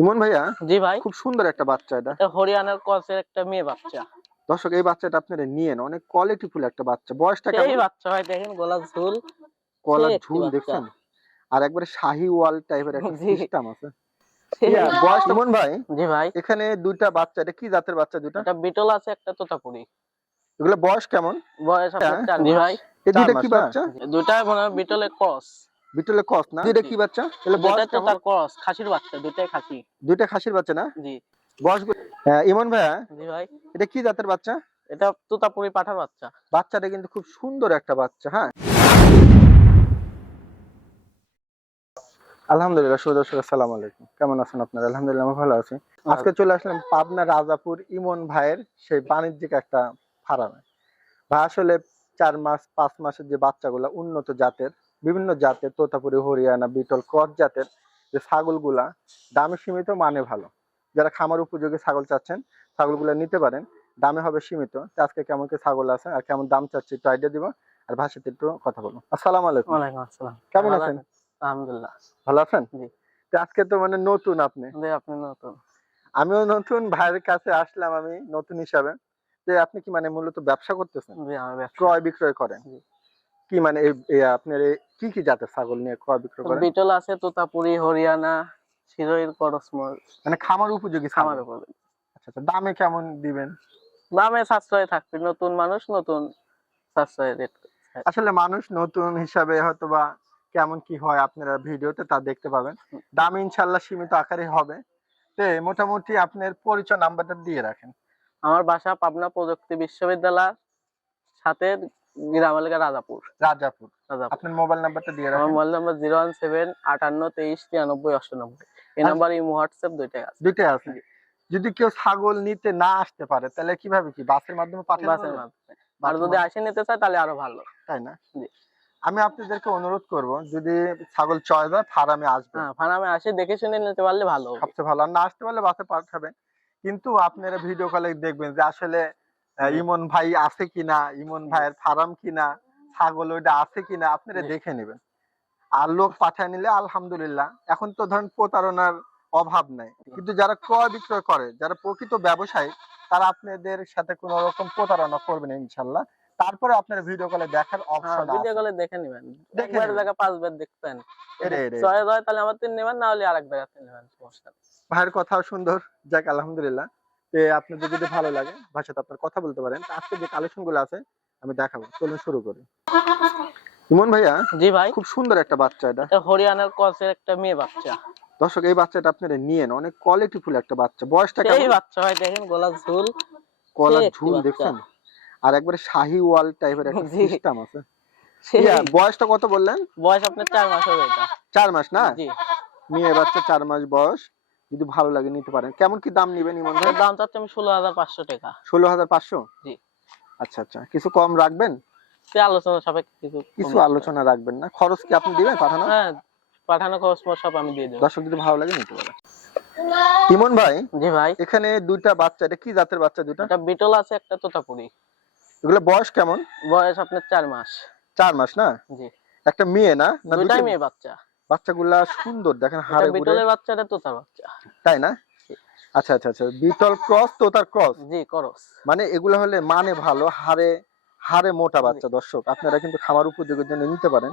ইমন ভাইয়া, জি ভাই, খুব সুন্দর একটা বাচ্চা এটা। এটা হরিয়ানার ক্রসের একটা মেয়ে বাচ্চা। দর্শক, এই বাচ্চাটা আপনারা নিয়েন, অনেক কোয়ালিটিফুল একটা বাচ্চা। বয়সটা সেই কেমন? বাচ্চা ভাই, দেখেন গলার ঝুল, সেই গলার একটি ঝুল বাচ্চা। দেখছেন? আর একবারে শাহিওয়াল টাইপের একটা জি সিস্টেম আছে। সেই বয়সটা ইমন ভাই, জি ভাই, এখানে দুইটা বাচ্চা, এটা কি জাতের বাচ্চা দুইটা? একটা বিটল আছে, একটা তোতাপুরি। এগুলো বয়স কেমন? বয়স আপনার 4 জি মাস। ভাই, এই চার দুইটা মাস কি না? বাচ্চা? দুটাই মনে হয় বিটলের ক্রস। বিটলে ক্রস না? দুইটা জি। কি বাচ্চা? তাহলে দুটাই বয়স কেমন? তোতার ক্রস, খাসির বাচ্চা, দুটাই খাসি। দুইটা খাসির বাচ্চা না? জি বয়স ইমন ভাইয়া, জি ভাই, এটা কি জাতের বাচ্চা? এটা তোতাপুরি পাঠার বাচ্চা। বাচ্চাটা কিন্তু খুব সুন্দর একটা বাচ্চা। হ্যাঁ, আলহামদুলিল্লাহ। সুদর্শক, আসসালামু আলাইকুম। কেমন আছেন আপনারা? আলহামদুলিল্লাহ, আমি ভালো আছি। আজকে চলে আসলাম পাবনা রাজাপুর ইমন ভাইয়ের সেই বাণিজ্যিক একটা ফার্মে। ভাই আসলে 4 মাস 5 মাসের যে বাচ্চাগুলা উন্নত জাতের, বিভিন্ন জাতের তোতাপুরি, হরিয়ানা, বিটল, ক্রস জাতের যে ছাগলগুলা দামে সীমিত, মানে ভালো। যারা খামার উপযোগী ছাগল চাচ্ছেন, ছাগলগুলা নিতে পারেন। দামে হবে সীমিত। তো আজকে কেমন কি ছাগল আছে আর কেমন দাম চাচ্ছি একটু আইডিয়া দিব, আর ভাষাতে একটু কথা বলবো। আসসালামু আলাইকুম। ওয়ালাইকুম আসসালাম। কেমন ভালো আছেন? আলহামদুলিল্লাহ। ভালো আছেন? জি তো আজকে তো মানে নতুন আপনি, জি, আপনি নতুন। আমিও নতুন, ভাইয়ের কাছে আসলাম আমি নতুন হিসাবে। যে আপনি কি মানে মূলত ব্যবসা করতেছেন, জি, আমার ব্যবসা। ক্রয় বিক্রয় করেন? জি। কি মানে আপনার কি কি জাতের ছাগল নিয়ে ক্রয় বিক্রয় করেন? বিটল আছে, তোতাপুরি, হরিয়ানা, শিরোইর করস, মানে খামার উপযোগী ছাগল। খামার উপরে। আচ্ছা আচ্ছা, দামে কেমন দিবেন? দামে সাশ্রয় থাকবে, নতুন মানুষ, নতুন সাশ্রয় রেট। আসলে মানুষ নতুন হিসাবে হয়তোবা কেমন কি হয় আপনারা ভিডিওতে তা দেখতে পাবেন। দাম ইনশাল্লাহ সীমিত আকারে হবে। তে মোটামুটি আপনার পরিচয় নাম্বারটা দিয়ে রাখেন। আমার বাসা পাবনা প্রযুক্তি বিশ্ববিদ্যালয় সাথে, গ্রাম এলাকা রাজাপুর। রাজাপুর। রাজাপুর। আপনার মোবাইল নাম্বারটা দিয়ে আমার রাখেন। Mobile number 01758239398। এই নাম্বার ইমো হোয়াটসঅ্যাপ দুইটাই আছে। দুইটাই আছে। যদি কেউ ছাগল নিতে না আসতে পারে তাহলে কিভাবে, কি বাসের মাধ্যমে পাঠানো বাসের যাবে? মাধ্যমে। আর যদি আসে নিতে চায় তাহলে আরো ভালো। তাই না? জি। আমি আপনাদেরকে অনুরোধ করব, যদি ছাগল চয়েস হয় ফার্মে আসবেন, হ্যাঁ, ফার্মে আসে দেখে শুনে নিতে পারলে ভালো হবে। সবচেয়ে ভালো। আর না আসতে পারলে বাসে পাঠাবেন। কিন্তু আপনারা ভিডিও কলে দেখবেন যে আসলে ইমন ভাই আছে কিনা, ইমন ভাইয়ের ফার্ম কিনা, ছাগল ওইটা আছে কিনা আপনারা দেখে নেবেন। আর লোক পাঠায় নিলে আলহামদুলিল্লাহ। এখন তো ধরেন প্রতারণার অভাব নাই, কিন্তু যারা ক্রয় বিক্রয় করে, যারা প্রকৃত ব্যবসায়ী, তারা আপনাদের সাথে কোনো রকম প্রতারণা করবে না ইনশাল্লাহ। তারপরে আপনারা ভিডিও কলে দেখার হ্যাঁ, অপশন ভিডিও আছে। কলে দেখে নিবেন। দেখে একবার নেবেন। জায়গা 5 বার দেখবেন। এরে এরে চয়েস হয় তাহলে আমার থেকে নেবেন, না হলে আরেক জায়গা থেকে নেবেন, সমস্যা নেই। ভাইয়ের কথাও সুন্দর। যাক আলহামদুলিল্লাহ। আপনাদের যদি ভালো লাগে ভাইয়ের সাথে আপনার কথা বলতে পারেন। তো আজকে যে কালেকশন গুলো আছে আমি দেখাবো, চলুন শুরু করি। ইমন ভাইয়া, জি ভাই, খুব সুন্দর একটা বাচ্চা এটা। এটা হরিয়ানার ক্রসের একটা মেয়ে বাচ্চা। দর্শক, এই বাচ্চাটা আপনারা নিয়েন, অনেক কোয়ালিটিফুল একটা বাচ্চা। বয়সটা সেই কেমন? বাচ্চা ভাই, দেখেন গলার ঝুল, গলার সেই একটি ঝুল বাচ্চা। দেখছেন? আর একবারে শাহিওয়াল টাইপের একটা জি সিস্টেম আছে। সেই বয়সটা কত বললেন? বয়স আপনার 4 মাস হবে এটা। 4 মাস না? জি। মেয়ে বাচ্চা, 4 মাস বয়স। যদি ভালো লাগে নিতে পারেন। কেমন কি দাম নিবেন ইমন ভাই? এর দাম চাচ্ছি আমি 16,500 টাকা। 16,500? জি। আচ্ছা আচ্ছা, কিছু কম রাখবেন? সে আলোচনা সাপেক্ষে কিছু কিছু আলোচনা রাখবেন না? খরচ কি আপনি দিবেন পাঠানো? হ্যাঁ, পাঠানো খরচ সব আমি দিয়ে দেবো। দর্শক যদি ভালো লাগে নিতে পারে। ইমন ভাই, জি ভাই, এখানে দুইটা বাচ্চা, এটা কি জাতের বাচ্চা দুইটা? একটা বিটল আছে, একটা তোতাপুরি। এগুলো বয়স কেমন? বয়স আপনার 4 মাস। 4 মাস না? জি। একটা মেয়ে না? না দুইটাই দুইটা? মেয়ে বাচ্চা। বাচ্চাগুলা সুন্দর দেখেন, এটা হাড়ে গুড়ে। বিটলের বাচ্চা, এটা তোতার বাচ্চা। তাই না? আচ্ছা আচ্ছা আচ্ছা, বিটল ক্রস তো তার ক্রস। জি, করস। মানে এগুলো হলে মানে ভালো, হাড়ে হাড়ে মোটা জি। বাচ্চা। দর্শক, আপনারা কিন্তু খামার উপযোগের জন্য নিতে পারেন।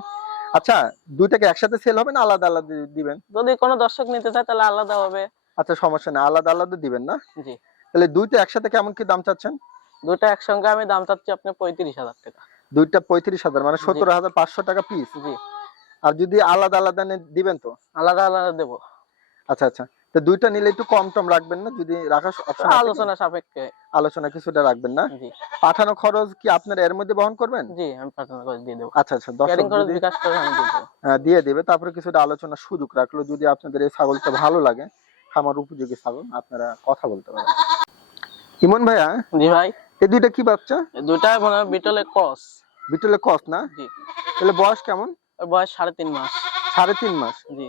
আচ্ছা, দুইটাকে একসাথে সেল হবে না আলাদা আলাদা দিবেন? যদি কোনো দর্শক নিতে চায় তাহলে আলাদা হবে। আচ্ছা, সমস্যা নেই, আলাদা আলাদা দিবেন না? জি। তাহলে দুইটা একসাথে কেমন কি দাম চাচ্ছেন? দুটো একসঙ্গে আমি দাম চাচ্ছি আপনার 35,000 টাকা। দুইটা 35,000, মানে জি। 17,500 টাকা পিস। জি, আর যদি আলাদা আলাদা দিবেন তো? আলাদা আলাদা দেবো। আচ্ছা আচ্ছা, তো দুইটা নিলে একটু কম টম রাখবেন না? যদি রাখার অপশন আছে কি? আলোচনা সাপেক্ষে। আলোচনা কিছুটা রাখবেন না? জি। পাঠানো খরচ কি আপনারা এর মধ্যে বহন করবেন? জি, আমি পাঠানো করে দিয়ে দেবো। আচ্ছা আচ্ছা, দর্শক ক্যারিং খরচ যদি বিকাশ করে আমি দিয়ে দেবো। দিয়ে দিবে, তারপরে কিছুটা আলোচনার সুযোগ রাখলো। যদি আপনাদের এই ছাগলটা ভালো লাগে, খামার উপযোগী ছাগল, আপনারা কথা বলতে পারেন। ইমন ভাইয়া, জি ভাই, এই দুইটা কি বাচ্চা? এই দুইটাই মনে হয় বিটলের ক্রস। বিটলে ক্রস না? জি। তাহলে বয়স কেমন? ওর বয়স 3.5 মাস। 3.5 মাস? জি।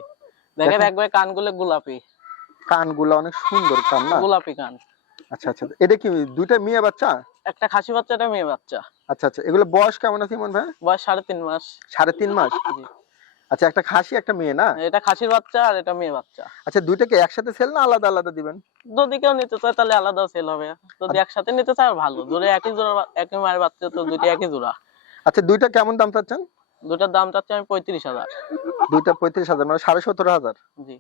দেখেন একবার কানগুলো গোলাপি। কানগুলা অনেক সুন্দর কান না? গোলাপি কান। আচ্ছা আচ্ছা, এটা কি দুইটা মেয়ে বাচ্চা? একটা খাসি বাচ্চা, একটা মেয়ে বাচ্চা। আচ্ছা আচ্ছা, এগুলো বয়স কেমন আছে ইমন ভাই? বয়স 3.5 মাস। 3.5 মাস? জি। আচ্ছা, একটা খাসি একটা মেয়ে না? এটা খাসির বাচ্চা আর এটা মেয়ে বাচ্চা। আচ্ছা, দুইটাকে একসাথে সেল না আলাদা আলাদা দিবেন? যদি কেউ নিতে চায় তাহলে আলাদাও সেল হবে, যদি একসাথে নিতে চায় ভালো। ধরে একই জোড়া একই মায়ের বাচ্চা তো দুইটা একই জোড়া। আচ্ছা, দুইটা কেমন দাম চাচ্ছেন? দুটার দাম চাচ্ছি আমি 35,000। দুইটা 35,000 মানে 17,500। জি।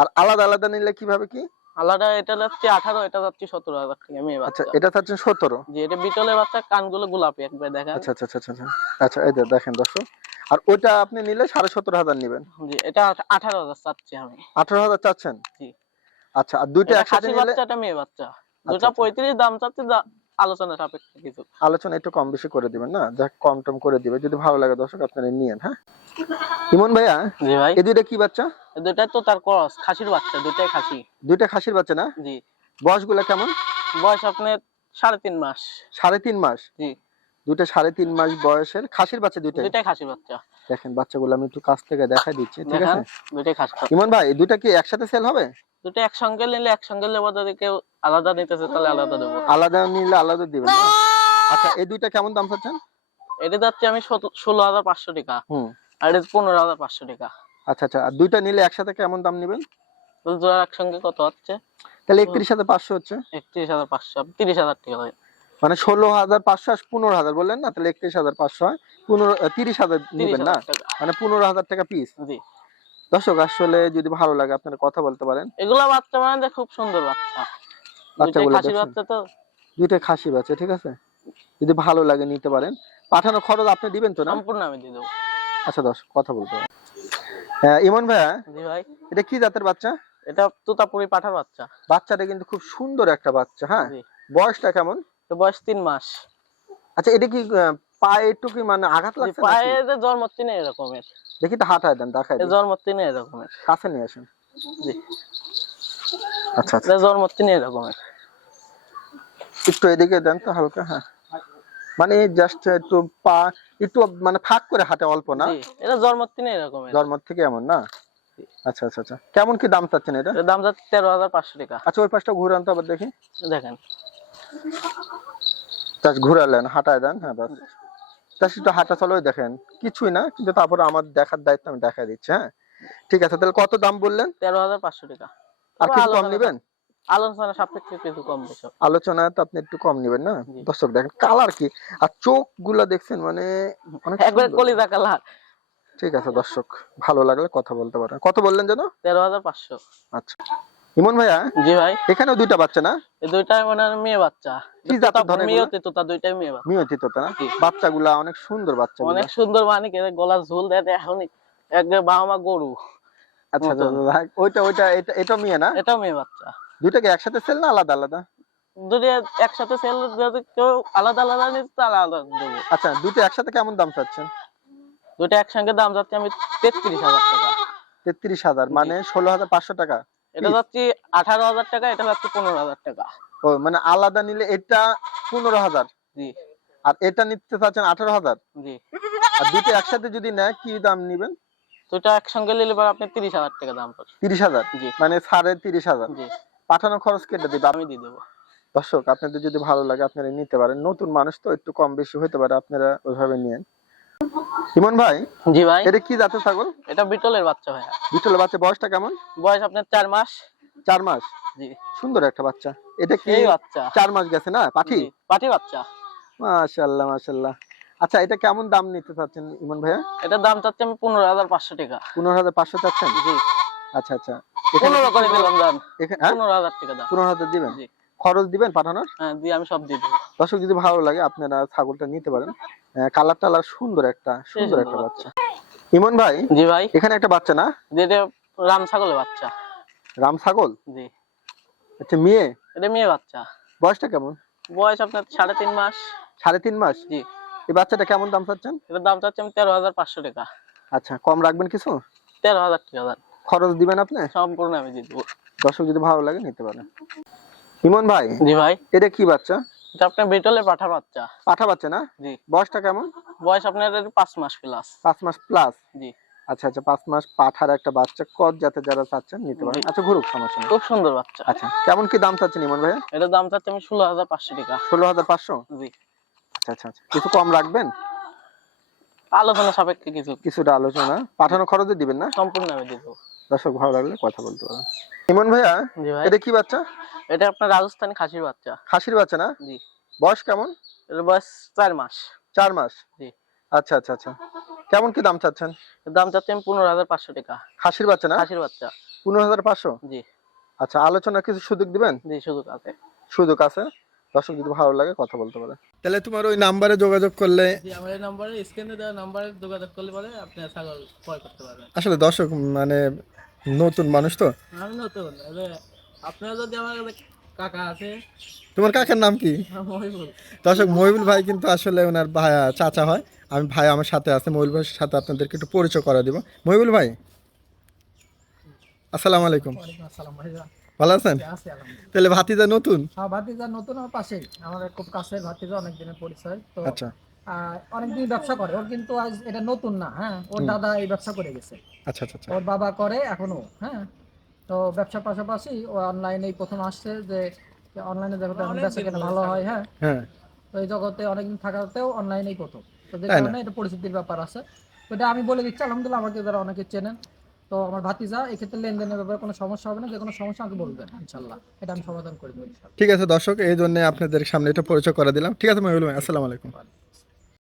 আর আলাদা আলাদা নিলে কিভাবে কি? আলাদা এটা যাচ্ছে 18, এটা যাচ্ছে 17,000 টাকা মেয়ে আচ্ছা, বাচ্চা। এটা চাচ্ছেন 17। জি, এটা বিটলের বাচ্চা, কানগুলো গোলাপি একবার দেখেন। আচ্ছা আচ্ছা আচ্ছা আচ্ছা আচ্ছা, এই যে দেখেন দর্শক। আর ওটা আপনি নিলে 17,500 নিবেন? জি, এটা 18,000 চাচ্ছি আমি। 18,000 চাচ্ছেন? জি। আচ্ছা, আর দুইটা এটা একসাথে খাসির নিলে? বাচ্চা, এটা মেয়ে বাচ্চা। দুটা আচ্ছা, আচ্ছা। 35 দাম চাচ্ছি, আলোচনা সাপেক্ষে কিছু। আলোচনা একটু কম বেশি করে দিবেন না? যাক, কম টম করে দিবে, যদি ভালো লাগে দর্শক আপনারা নিয়েন। হ্যাঁ, ইমন ভাইয়া, জি ভাই। এই দুইটা কি বাচ্চা? দুটাই তো তার ক্রস, খাসির বাচ্চা, দুটাই খাসি। দুইটা খাসির বাচ্চা না? জি। বয়সগুলো কেমন? বয়স আপনার 3.5 মাস। 3.5 মাস? জি। দুইটা 3.5 মাস বয়সের খাসির বাচ্চা দুইটাই? দুটাই খাসি বাচ্চা। দেখেন বাচ্চাগুলো আমি একটু কাছ থেকে দেখাই দিচ্ছি, ঠিক দেখেন, আছে? দুটাই খাসি বাচ্চা। ইমন ভাই, দুইটা কি একসাথে সেল হবে? দুটো একসঙ্গে নিলে একসঙ্গে নেবো, যদি কেউ আলাদা নিতেছে তাহলে আলাদা দেবো। আলাদা নিলে আলাদা দিবেন না? আচ্ছা, এই দুইটা কেমন দাম চাচ্ছেন? এটা যাচ্ছে আমি 16,500 টাকা, হুম। আর এটা 15,500 টাকা। আচ্ছা আচ্ছা, আর দুইটা নিলে একসাথে কেমন দাম নেবেন? তো জোড়া একসঙ্গে কত হচ্ছে? তাহলে 31,500 হচ্ছে। 31,500, 30,000 টাকা হয়। মানে 16,500 আর 15,000 বললেন না, তাহলে 31,500 হয়। 30,000 নেবেন না? 30,000 টাকা। মানে 15,000 টাকা পিস। জি। দর্শক আসলে যদি ভালো লাগে আপনারা কথা বলতে পারেন। এগুলা বাচ্চা মানে খুব সুন্দর বাচ্চা। দুইটাই বাচ্চাগুলো খাসির দেখছেন? বাচ্চা তো। দুইটা খাসি বাচ্চা, ঠিক আছে? যদি ভালো লাগে নিতে পারেন। পাঠানোর খরচ আপনি দিবেন তো না? সম্পূর্ণ আমি দিয়ে দেবো। আচ্ছা দর্শক, কথা বলতে পারেন। ইমন ভাইয়া, জি ভাই। এটা কি জাতের বাচ্চা? এটা তোতাপুরি পাঠার বাচ্চা। বাচ্চাটা কিন্তু খুব সুন্দর একটা বাচ্চা। হ্যাঁ, জি। বয়সটা কেমন? তো বয়স 3 মাস। আচ্ছা, এটা কি পায়ে একটু কি মানে আঘাত জি, লাগছে পায়ে নাকি? যে জন্মতিনে এরকমের। দেখি তো, হাঁটায় দেন, দেখাই এই দেন, জন্মতিনে এরকমের। কাছে নিয়ে আসেন। জি। আচ্ছা আচ্ছা, এটা জন্মতিনে এরকমের। একটু এদিকে দেন তো হালকা। হ্যাঁ, মানে জাস্ট একটু পা একটু মানে ফাঁক করে হাঁটে অল্প না? জি, এটা জন্মতিনে এরকমের। জন্ম থেকে এমন না? জি। আচ্ছা আচ্ছা আচ্ছা, কেমন কি দাম চাচ্ছেন এটা? এর দাম যাচ্ছে 13,500 টাকা। আচ্ছা, ওই পাশটা ঘুরান তো আবার দেখি। দেখেন। জাস্ট ঘুরালেন, হাঁটায় দেন। হ্যাঁ, বাস। জাস্ট একটু হাঁটা চলো, দেখেন কিছুই না, কিন্তু তারপরে আমার দেখার দায়িত্ব আমি দেখাই দিচ্ছি। হ্যাঁ, ঠিক আছে। তাহলে কত দাম বললেন? 13,500 টাকা। আর কিছু কম নিবেন? আলোচনা সাপেক্ষে কিছু কম বেশি। আলোচনা তো আপনি একটু কম নিবেন না? জি। দর্শক দেখেন কালার কি, আর চোখ গুলা দেখছেন, মানে অনেক একবার সুন্দর। কলিজা কালার। ঠিক আছে দর্শক, ভালো লাগলে কথা বলতে পারেন। কত বললেন যেন? 13,500। আচ্ছা, ইমন ভাইয়া, জি ভাই। এখানেও দুইটা বাচ্চা না? এই দুইটাই মানে মেয়ে বাচ্চা। কি জাতের ধরে মেয়ে হতে তোতা, দুইটাই মেয়ে বাচ্চা। মিয়তি তো না? জি। বাচ্চাগুলা অনেক সুন্দর বাচ্চাগুলা। অনেক সুন্দর, মানে কি গলার ঝুল দেয় এখন একবার বাবা গরু। আচ্ছা আচ্ছা, মতন। ওইটা ওইটা এটা মেয়ে না? এটাও মেয়ে বাচ্চা। দুইটাকে একসাথে সেল না আলাদা আলাদা? দুটো একসাথে সেল, যদি কেউ আলাদা আলাদা নিতে তাহলে আলাদা দেবো। আচ্ছা, দুটো একসাথে কেমন দাম চাচ্ছেন? দুটো একসঙ্গে দাম যাচ্ছে আমি 33,000 টাকা। 33,000 জি। মানে 16,500 টাকা? এটা যাচ্ছে 18,000 টাকা, এটা যাচ্ছে 15,000 টাকা। ও, মানে আলাদা নিলে এটা 15,000, জি। আর এটা নিতে চাচ্ছেন 18,000। জি। আর দুটো একসাথে যদি নেয় কি দাম নিবেন? দুটো একসঙ্গে নিলে পরে আপনি 30,000 টাকা দাম পড়বে। 30,000? জি। মানে 30,500। জি, পাঠানোর খরচ কেটে দিবে। আমি দিয়ে দেবো। দর্শক আপনাদের যদি ভালো লাগে আপনারা নিতে পারেন, নতুন মানুষ তো একটু কম বেশি হতে পারে, আপনারা ওইভাবে নিয়েন। ইমন ভাই, জি ভাই। এটা কি জাতের ছাগল? এটা বিটলের বাচ্চা ভাইয়া। বিটলের বাচ্চা, বয়সটা কেমন? বয়স আপনার 4 মাস। 4 মাস? জি। সুন্দর একটা বাচ্চা। এটা কি এই বাচ্চা 4 মাস গেছে না? পাঠি? জি, পাটি বাচ্চা। মাশাআল্লাহ মাশাআল্লাহ। আচ্ছা, এটা কেমন দাম নিতে চাচ্ছেন ইমন ভাইয়া? এটার দাম চাচ্ছি আমি 15,500 টাকা। 15,500 চাচ্ছেন? জি। আচ্ছা আচ্ছা, 15 করে দিলাম দাম। এখানে হ্যাঁ 15,000 টাকা দাম। 15,000 দিবেন? জি। খরচ দিবেন পাঠানোর? হ্যাঁ, দিয়ে আমি সব দিয়ে দেবো। দর্শক যদি ভালো লাগে আপনারা ছাগলটা নিতে পারেন। কালার টালার সুন্দর একটা বাচ্চা। ইমন ভাই, জি ভাই। এখানে একটা বাচ্চা না? যেটা রাম ছাগলের বাচ্চা। রাম ছাগল? জি। আচ্ছা, মেয়ে? এটা মেয়ে বাচ্চা। বয়সটা কেমন? বয়স আপনার 3.5 মাস। 3.5 মাস? জি। এই বাচ্চাটা কেমন দাম চাচ্ছেন? এটার দাম চাচ্ছি আমি 13,500 টাকা। আচ্ছা, কম রাখবেন কিছু? 13,000 টাকা দাম। খরচ দিবেন আপনি? সম্পূর্ণ আমি দিয়ে দেবো। দর্শক যদি ভালো লাগে নিতে পারেন। ইমন ভাই, জি ভাই। এটা কি বাচ্চা? এটা আপনার বিটলের পাঠা বাচ্চা। পাঠা বাচ্চা না? জি। বয়সটা কেমন? বয়স আপনার 5 মাস প্লাস। 5 মাস প্লাস? জি। আচ্ছা আচ্ছা, 5 মাস পাঠার একটা বাচ্চা, কত যাতে যারা চাচ্ছেন নিতে পারেন। জি। আচ্ছা, ঘুরুক, সমস্যা নেই। খুব সুন্দর বাচ্চা। আচ্ছা, কেমন কি দাম চাচ্ছেন ইমন ভাই? এটার দাম চাচ্ছি আমি 16,500 টাকা। 16,500? জি। আচ্ছা আচ্ছা আচ্ছা, কিছু কম রাখবেন? আলোচনা সাপেক্ষে কিছু কিছুটা আলোচনা, পাঠানো খরচে দিবেন না? সম্পূর্ণ আমি দিব। দর্শক ভালো লাগলে কথা বলতে পারেন। ইমন ভাইয়া, জি ভাই, এটা কি বাচ্চা? এটা আপনার রাজস্থানী খাসির বাচ্চা। খাসির বাচ্চা না? জি, বয়স কেমন? এর বয়স 4 মাস। 4 মাস। জি, আচ্ছা আচ্ছা আচ্ছা, কেমন কি দাম চাচ্ছেন? এর দাম চাচ্ছি আমি 15,500 টাকা। খাসির বাচ্চা না? খাসির বাচ্চা। 15,500। জি, আচ্ছা, আলোচনার কিছু সুযোগ দিবেন? জি, সুযোগ আছে। সুযোগ আছে, দর্শক যদি ভালো লাগে কথা বলতে পারে। তাহলে তোমার ওই নাম্বারে যোগাযোগ করলে, জি, আমার এই নম্বরে, স্ক্রিনে দেওয়া নম্বরে যোগাযোগ করলে পরে আপনি ছাগল ক্রয় করতে পারবেন। আসলে দর্শক মানে নতুন মানুষ তো, আমি নতুন, আপনারা যদি আমার কাকা আছে, তোমার কাকার নাম কি? মহিবুল। দর্শক মহিবুল ভাই কিন্তু আসলে ওনার ভাই চাচা হয়। আমি ভাই আমার সাথে আছে, মহিবুল ভাইয়ের সাথে আপনাদেরকে একটু পরিচয় করে দিব। মহিবুল ভাই, আসসালামু আলাইকুম। ওয়ালাইকুম আসসালাম ভাইয়া। ভালো আছেন? আছি আলহামদুলিল্লাহ। তাহলে ভাতিজা নতুন? হ্যাঁ, ভাতিজা নতুন, আমার পাশেই, আমাদের খুব কাছের ভাতিজা, অনেক দিনের পরিচয় তো। আচ্ছা অনেকদিন ব্যবসা করে, ওর কিন্তু আজ এটা নতুন না। হ্যাঁ, ওর দাদা এই ব্যবসা করে গেছে, আচ্ছা আচ্ছা আচ্ছা। ওর বাবা করে এখনো। হ্যাঁ, তো ব্যবসার পাশাপাশি ও অনলাইনেই প্রথম আসছে, যে অনলাইনে দেখো এখন ব্যবসা কেনা ভালো হয়। হ্যাঁ, হ্যাঁ, তো এই জগতে অনেকদিন থাকাতেও অনলাইনেই প্রথম, তো যে তাই না? কারণে এটা পরিচিতির ব্যাপার আছে। তো এটা আমি বলে দিচ্ছি, আলহামদুলিল্লাহ আমাকে যারা অনেকে চেনেন। তো আমার ভাতিজা, এক্ষেত্রে লেনদেনের ব্যাপারে কোনো সমস্যা হবে না, যে কোনো সমস্যা আমাকে বলবেন, ইনশাল্লাহ এটা আমি সমাধান করে দেবো ইনশাল্লাহ। ঠিক আছে দর্শক, এই জন্য আপনাদের সামনে এটা পরিচয় করে দিলাম। ঠিক আছে মহিবুল ভাই, আসসালামু আলাইকুম।